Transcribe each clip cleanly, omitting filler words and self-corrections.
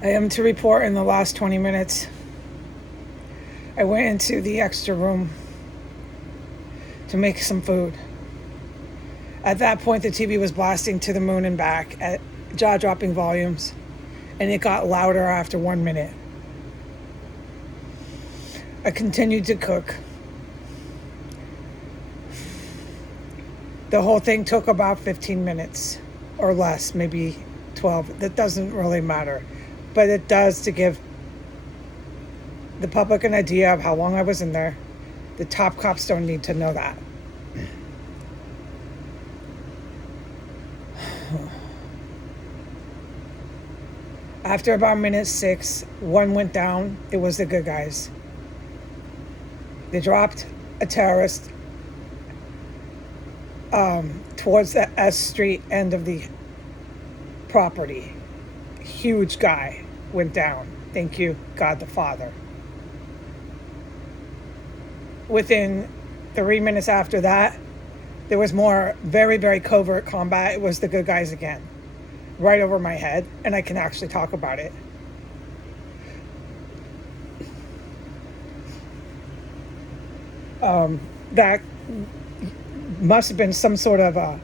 I am to report in the last 20 minutes. I went into the extra room to make some food. At that point, the TV was blasting to the moon and back at jaw-dropping volumes, and it got louder after 1 minute. I continued to cook. The whole thing took about 15 minutes or less, maybe 12. That doesn't really matter. But it does to give the public an idea of how long I was in there. The top cops don't need to know that. After about minute 6, one went down. It was the good guys. They dropped a terrorist towards the S Street end of the property. Huge guy went down. Thank you, God the Father. Within 3 minutes after that, there was more very, very covert combat. It was the good guys again, right over my head, and I can actually talk about it. That must have been some sort of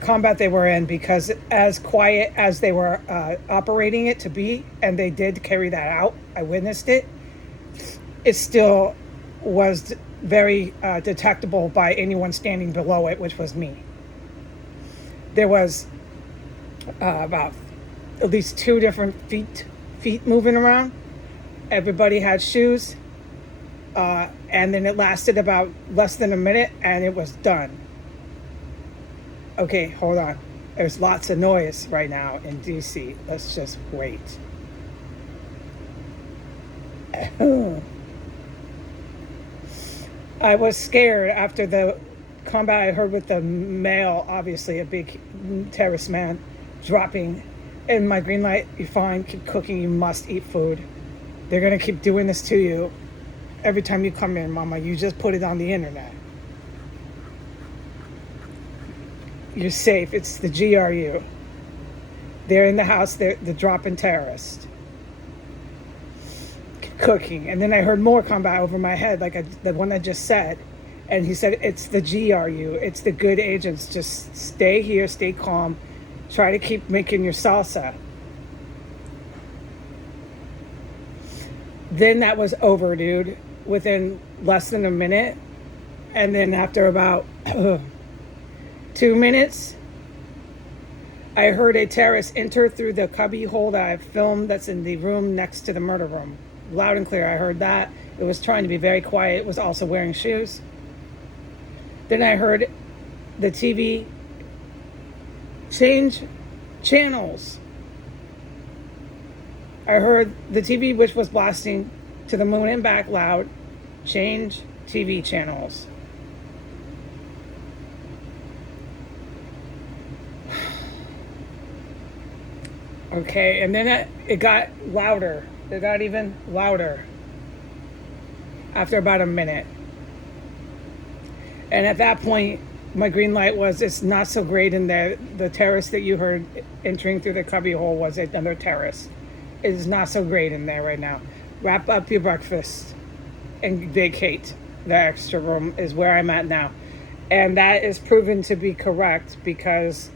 combat they were in, because as quiet as they were operating it to be, and they did carry that out, I witnessed it, it still was very detectable by anyone standing below it, which was me. There was about at least 2 different feet moving around. Everybody had shoes, and then it lasted about less than a minute, and it was done. Okay, hold on. There's lots of noise right now in DC. Let's just wait. I was scared after the combat I heard with the male, obviously a big terrorist man, dropping in my green light. You're fine, keep cooking, you must eat food. They're going to keep doing this to you every time you come in, mama. You just put it on the internet. You're safe. It's the GRU. They're in the house. They're dropping terrorists. Cooking. And then I heard more combat over my head, like the one I just said. And he said, it's the GRU. It's the good agents. Just stay here, stay calm. Try to keep making your salsa. Then that was over, dude, within less than a minute. And then after about 2 minutes, I heard a terrorist enter through the cubby hole that I filmed that's in the room next to the murder room. Loud and clear, I heard that. It was trying to be very quiet. It was also wearing shoes. Then I heard the TV change channels. I heard the TV, which was blasting to the moon and back loud, change TV channels. Okay, and then it got louder. It got even louder after about a minute. And at that point, my green light was, it's not so great in there. The terrorist that you heard entering through the cubby hole was another terrorist. It is not so great in there right now. Wrap up your breakfast and vacate. The extra room is where I'm at now. And that is proven to be correct because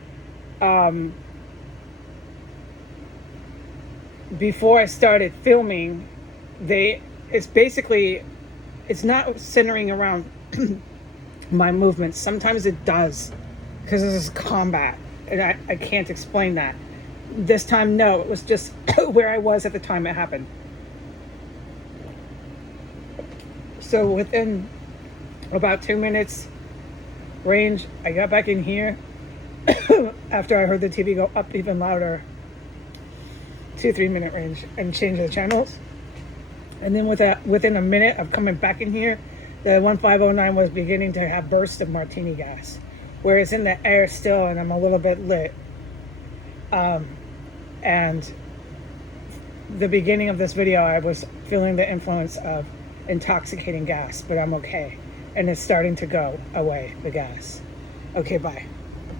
before I started filming, it's not centering around my movements. Sometimes it does, because this is combat, and I can't explain that. This time, no, it was just where I was at the time it happened. So within about 2 minutes range, I got back in here after I heard the TV go up even louder. 2-3 minute range, and change the channels. And then within a minute of coming back in here, the 1509 was beginning to have bursts of martini gas, where it's in the air still, and I'm a little bit lit. And the beginning of this video, I was feeling the influence of intoxicating gas, but I'm okay. And it's starting to go away, the gas. Okay, bye.